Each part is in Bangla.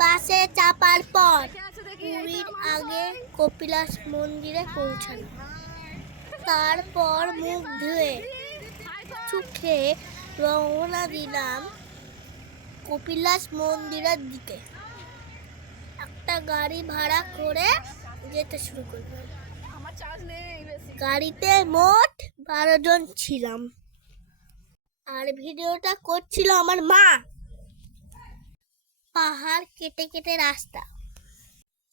বাসে চাপার পর পুরীর আগে কপিলাস মন্দিরে পৌঁছানো। তারপর মুখ ধুয়ে চুখে রওনা দিলাম কপিলাস মন্দিরের দিকে। একটা গাড়ি ভাড়া করে যেতে শুরু করলাম। গাড়িতে মোট 12 জন ছিলাম, আর ভিডিওটা করছিল আমার মা। পাহাড় কেটে কেটে রাস্তা,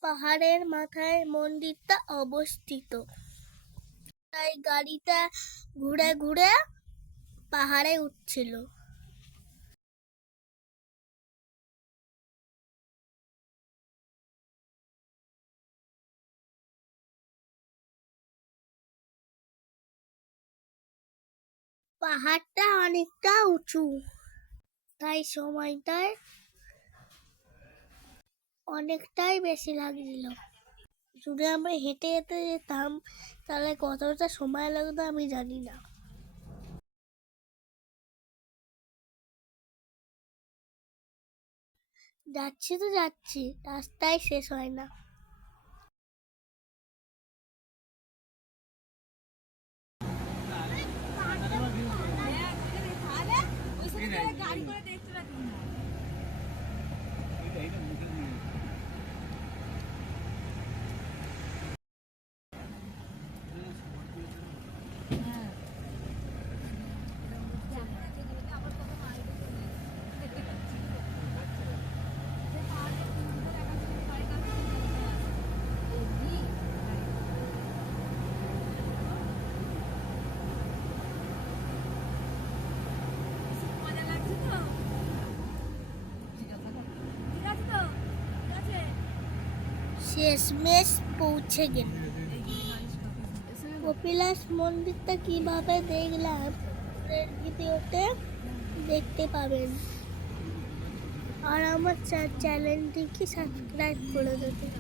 পাহাড়ের মাথায় মন্দিরটা অবস্থিত, তাই গাড়িটা ঘুরে ঘুরে পাহাড়ে উঠছিল। পাহাড়টা অনেকটা উঁচু, তাই সময়টায় অনেকটাই বেশি লাগছিল। যদি আমরা হেঁটে হেঁটে যেতাম তাহলে কতটা সময় লাগতো আমি জানি না। যাচ্ছি তো যাচ্ছি, রাস্তায় শেষ হয় না। শেষমেশ পৌঁছে গেল। কপিলাস মন্দিরটা কিভাবে দেখলাম ভিডিওতে দেখতে পাবেন, আর আমার চ্যানেলটিকে সাবস্ক্রাইব করে দেবেন।